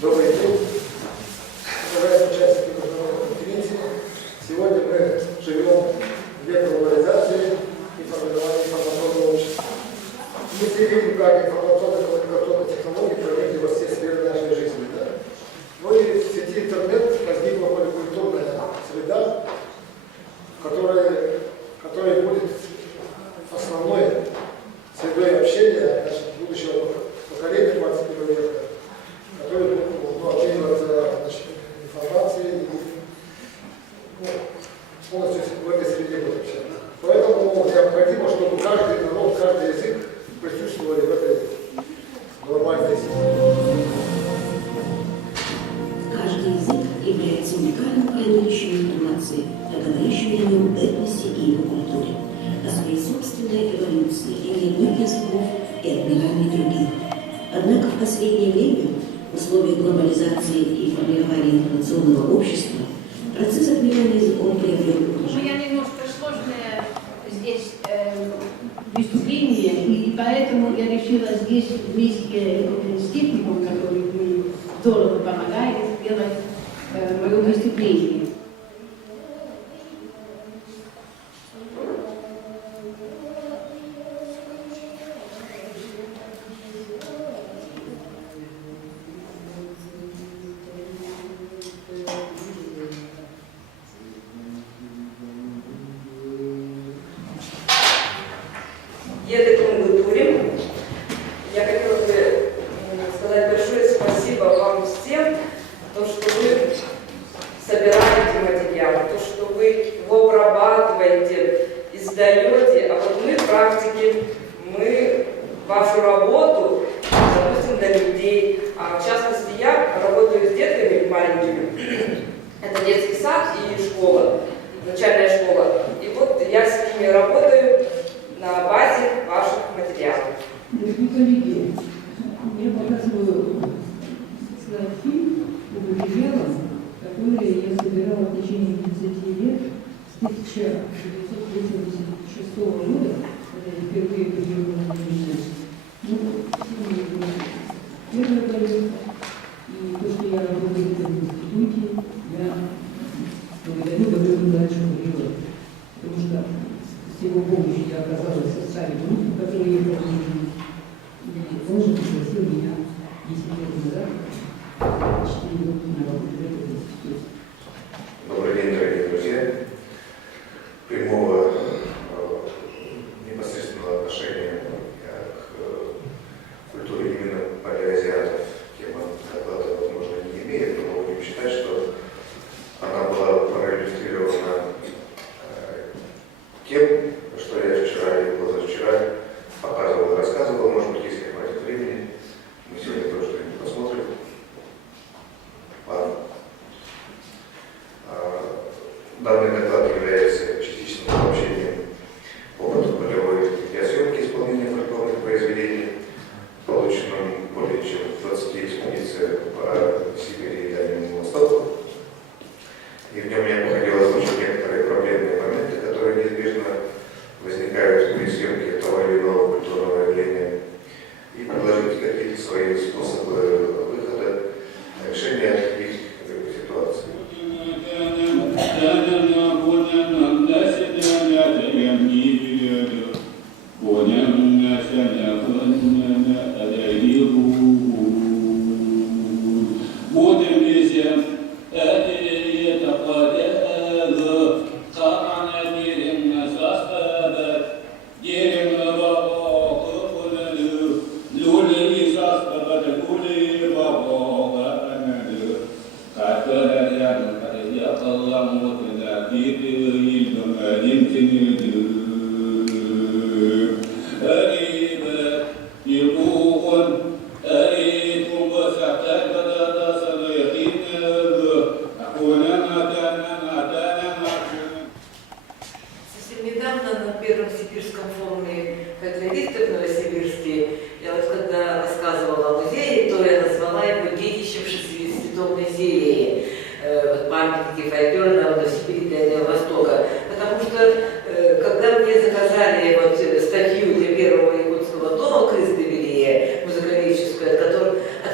Добрый день, уважаемые участники международной конференции. Сегодня мы живем в век глобализации и формирования информационного общества. Мы все видим, как информационно-коммуникационные технологии проникли во все сферы нашей жизни. Да? Ну и в сети интернет возникла поликультурная среда, которая будет основной средой общения нашего будущего поколения 21 века, который будет обмениваться информацией и полностью в этой среде будет общаться. Поэтому необходимо, чтобы каждый народ, каждый язык присутствовали в этой глобальной среде. Каждый язык является уникальным хранилищем информации о говорящем на нем этносе и его культуре, о своей собственной эволюции и одних языков и отмирании других. Однако в последнее время, в условиях глобализации и формирования информационного общества, процесс отмирания языком приобрел. У меня немножко сложное здесь выступление, и поэтому я решила здесь вместе с техником, который мне здорово помогает, сделать мое выступление. Я хотела бы сказать большое спасибо вам всем, то, что вы собираете материал, то, что вы его обрабатываете, издаете, а вот мы в практике, мы вашу работу допустим до людей, а в частности я работаю с детками маленькими, это детский сад и школа, начальная школа, и вот я с ними работаю на базе ваших материалов. Дорогие коллеги, я показываю слайд-фильм об материалах, которые я собирала в течение 30 лет с 1986 года, когда я впервые приехала на Ленинград. Первая проверка, и то, что я работаю в институте, я благодарю большому периоду, потому что с его помощью я оказалась в составе группы, которые я проводила. И он же пригласил меня 10 лет назад, 4 года на работу в этот институт. Добрый день, дорогие друзья. Прямого непосредственного отношения к культуре именно палеазиатов тема доклада, возможно, не имеет, но мы будем считать, что она была проиллюстрирована тем, что я вчера и позавчера показывал и рассказывал. Может быть, если хватит времени, мы сегодня тоже что-нибудь посмотрим. Ладно. Данный доклад является частичным сообщением опыта полевой видеосъемки исполнения фольклорных произведений, полученным более чем в 20 экспедициях по Сибири и Дальнему Востоку. И в нем я бы хотел озвучить некоторые проблемные моменты, которые неизбежно возникают при съемке того или иного культурного явления, и предложить какие-то свои способы выхода, решения таких ситуаций. Совсем недавно на первом сибирском форуме фольклористов в Новосибирске, я вот когда рассказывала о музее, то я назвала его детищем шестисветовной серии, памятники фольклора народов Сибири и Дальнего Востока. Потому что когда мне заказали вот статью для первого якутского дома «Крыс Доверия», музыковедческую, от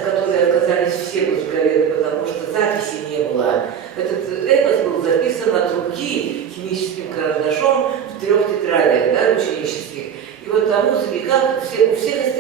которой отказались все музыковеды, химическим карандашом в 3 тетрадях, да, ученических. И вот там музыки, как у всех